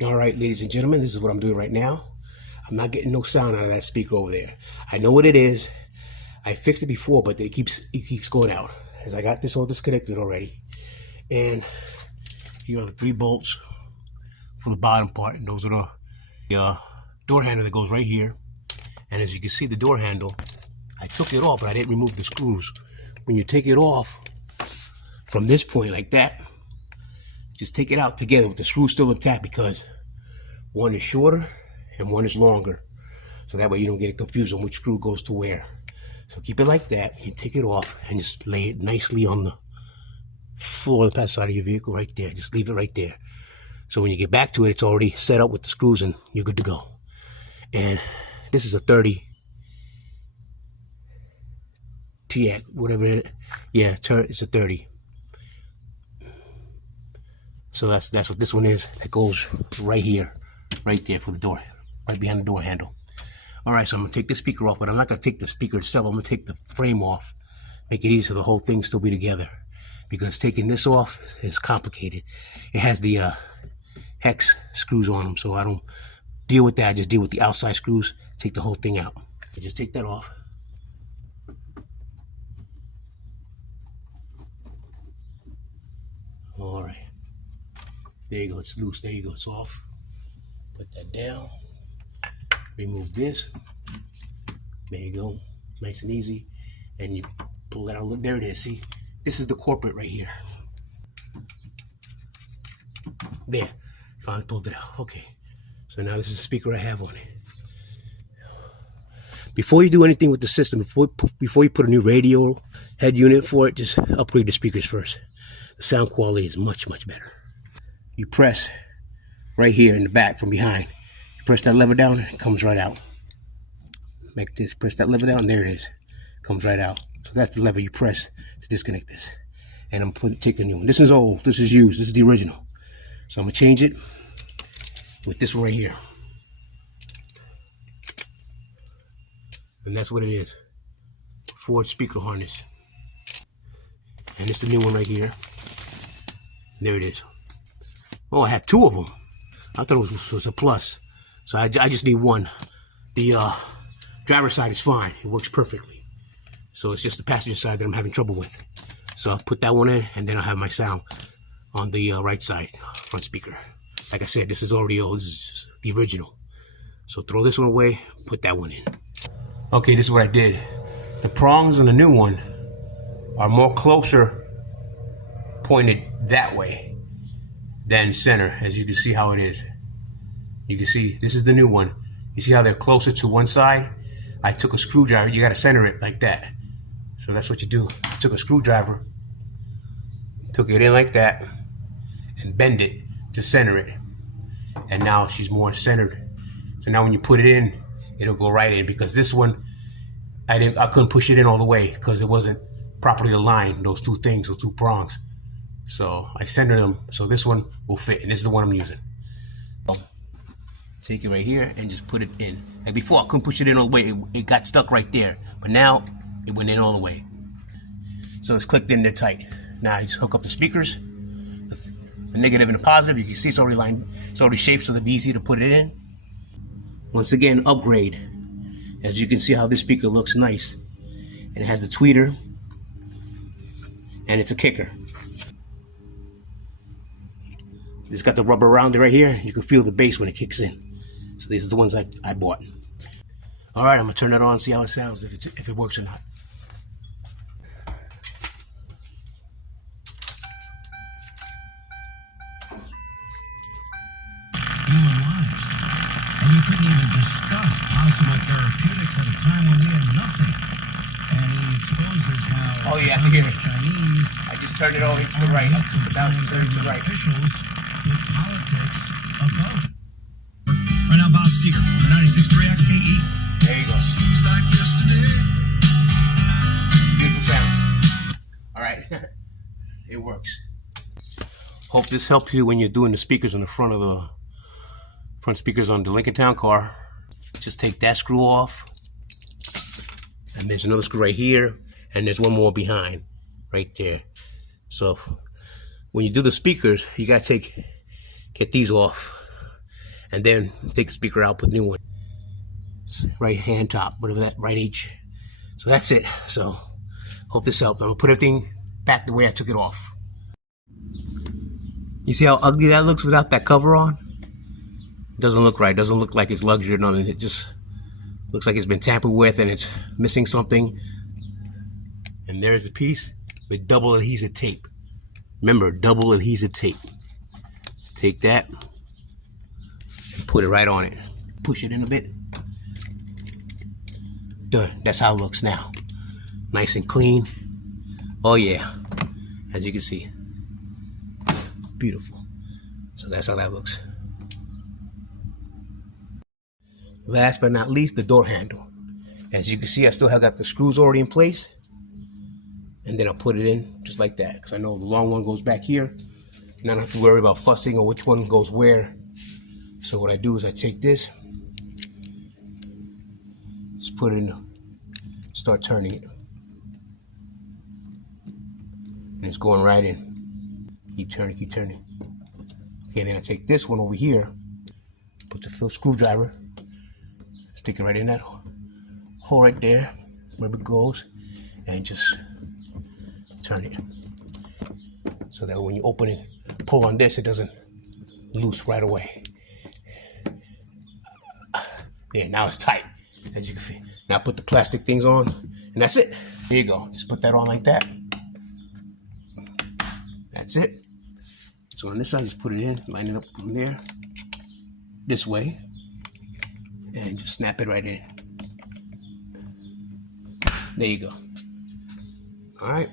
All right, ladies and gentlemen, this is what I'm doing right now. I'm not getting no sound out of that speaker over there. I know what it is. I fixed it before, but it keeps going out. As I got this all disconnected already. And here are the 3 bolts for the bottom part. And those are the door handle that goes right here. And as you can see, the door handle, I took it off, but I didn't remove the screws. When you take it off from this point like that, just take it out together with the screws still intact, because one is shorter and one is longer. So that way you don't get confused on which screw goes to where. So keep it like that. You take it off and just lay it nicely on the floor of the passenger side of your vehicle right there. Just leave it right there. So when you get back to it, it's already set up with the screws and you're good to go. And this is a 30 TX, whatever it is. Yeah, it's a 30. So that's what this one is. That goes right here, right there for the door, right behind the door handle. All right, so I'm gonna take the speaker off, but I'm not gonna take the speaker itself. I'm gonna take the frame off, make it easy so the whole thing still be together. Because taking this off is complicated. It has the hex screws on them, so I don't deal with that. I just deal with the outside screws, take the whole thing out. I just take that off. All right. There you go, it's loose. There you go, it's off. Put that down. Remove this. There you go, nice and easy. And you pull that out. Look, there it is. See, this is the corporate right here. There, finally pulled it out. Okay, so now this is the speaker I have on it. Before you do anything with the system, before you put a new radio head unit for it, just upgrade the speakers first. The sound quality is much, much better. You press right here in the back from behind. You press that lever down and it comes right out. Like this, press that lever down, and there it is. Comes right out. So that's the lever you press to disconnect this. And I'm taking a new one. This is old, this is used, this is the original. So I'm gonna change it with this one right here. And that's what it is. Ford speaker harness. And it's the new one right here. There it is. Oh, I had 2 of them. I thought it was a plus. So I just need one. The driver's side is fine. It works perfectly. So it's just the passenger side that I'm having trouble with. So I'll put that one in, and then I'll have my sound on the right side, front speaker. Like I said, this is already old. This is the original. So throw this one away, put that one in. Okay, this is what I did. The prongs on the new one are more closer pointed that way than center, as you can see how it is. You can see this is the new one. You see how they're closer to one side? I took a screwdriver. You got to center it like that. So that's what you do. I took a screwdriver, took it in like that, and bend it to center it. And now she's more centered. So now when you put it in, it'll go right in, because this one, I couldn't push it in all the way because it wasn't properly aligned, those 2 things, those 2 prongs. So I centered them so this one will fit, and this is the one I'm using. Take it right here and just put it in. Like before, I couldn't push it in all the way. It got stuck right there. But now, it went in all the way. So it's clicked in there tight. Now I just hook up the speakers, the negative and the positive. You can see it's already lined, it's already shaped so it'll be easy to put it in. Once again, upgrade. As you can see how this speaker looks nice. And it has the tweeter, and it's a kicker. It's got the rubber around it right here. You can feel the bass when it kicks in. So these are the ones I bought. All right, I'm gonna turn that on and see how it sounds, if it works or not. Human lives. And we couldn't even discuss possible therapeutics at a time when we had nothing. And he exposed us how Oh yeah, I can hear it. Chinese I just turned it all the way to the right. I took the balance and turned it to the right. officials with politics above. Right now, Bob Seger, 96.3 XKE. There you go. Seems like yesterday. Beautiful sound. All right, it works. Hope this helps you when you're doing the speakers on the front of the front speakers on the Lincoln Town Car. Just take that screw off, and there's another screw right here, and there's one more behind, right there. So when you do the speakers, you gotta get these off. and then take the speaker out, put the new one. It's right hand top, whatever that, right H. So that's it. So hope this helped. I'm gonna put everything back the way I took it off. You see how ugly that looks without that cover on? It doesn't look right. It doesn't look like it's luxury or nothing. It just looks like it's been tampered with and it's missing something. And there's a piece with double adhesive tape. Remember, double adhesive tape. Just take that and put it right on it. Push it in a bit. Done. That's how it looks now. Nice and clean. Oh yeah, as you can see. Beautiful. So that's how that looks. Last but not least, the door handle. As you can see, I still have got the screws already in place. And then I'll put it in just like that, because I know the long one goes back here. And I don't have to worry about fussing or which one goes where. So what I do is I take this, just put it in, start turning it. And it's going right in. Keep turning, keep turning. Okay, then I take this one over here, put the Phillips screwdriver, stick it right in that hole right there, wherever it goes, and just turn it. So that when you open it, pull on this, it doesn't loose right away. There, now it's tight, as you can see. Now put the plastic things on, and that's it. There you go. Just put that on like that. That's it. So on this side, just put it in, line it up from there, this way, and just snap it right in. There you go. All right.